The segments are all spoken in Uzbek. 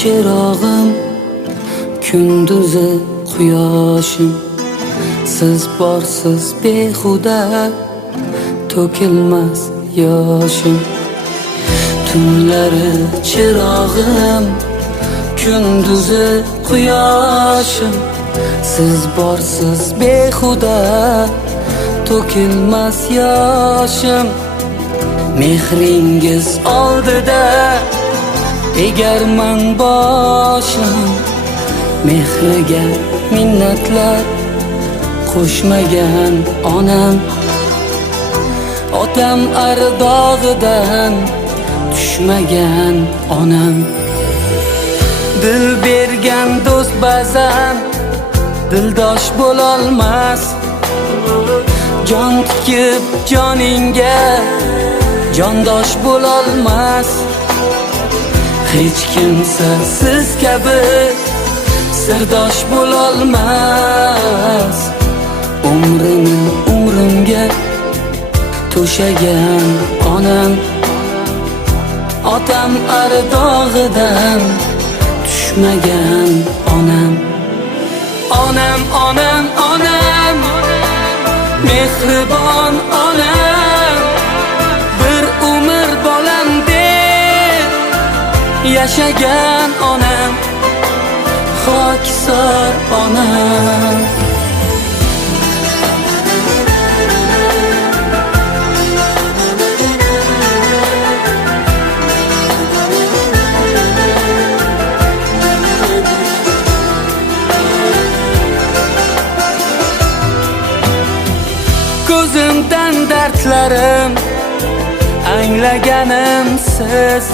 chirog'im, kunduzi quyoshim. Siz borsiz behuda to'kilmas yoshim. Tunlari chirog'im, kunduzi quyoshim. Siz borsiz behuda to'kilmas yoshim. Mehringiz oldida egarman boshim. Mehriga minnatlar qo'shmagan onam. Otam ardog'idan tushmagan onam. Dil bergan do'st ba'zan dildosh bo'lolmas. Jon tikib joningga jondosh bo'lolmas. Hech kimsa siz kabi sirdosh bo'lolmas. Umrini umrimga to'shagan onam. Otam ardog'idan tushmagan onam. Onam, onam, onam, mehribon onam. Bir umr bolam deb yashagan onam. Xokisor onam. Ko'zimdan dardlarim anglaganim siz.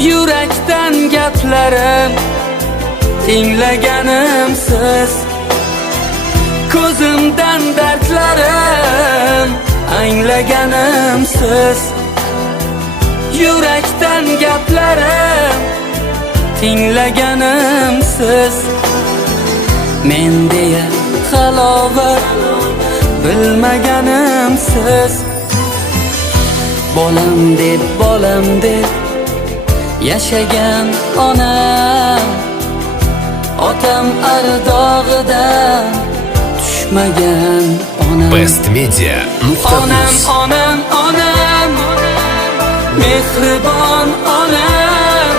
Yurakdan gaplarim tinglaganim siz. Ko'zimdan dardlarim anglaganim siz. Yurakdan gaplarim tinglaganim siz. Men deya halovat bilmaganim siz. Bolam deb yashagan onam. Otam ardog'idan tushmagan onam. bestmedia.uz Onam, onam, mehribon onam.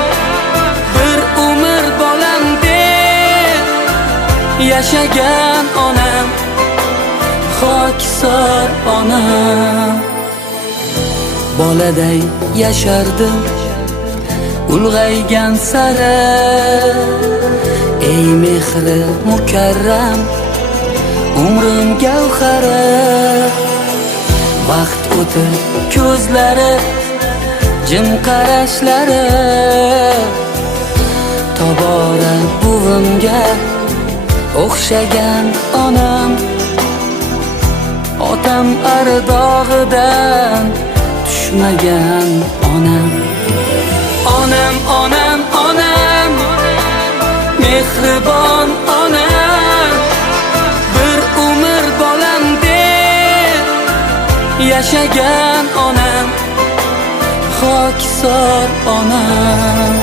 Bir umr bolam deb yashagan onam. Xokisor onam. Boladay yashardim ulg'aygan sari. Ey mehri mukarram, umrim gavhari. Vaqt o'tib ko'zlari, jim qarashlari. Tobora buvimga o'xshagan onam. Otam ardog'idan tushmagan onam. Onam, onam, onam, mehribon onam. Bir umr bolam deb yashagan onam. Xokisor onam.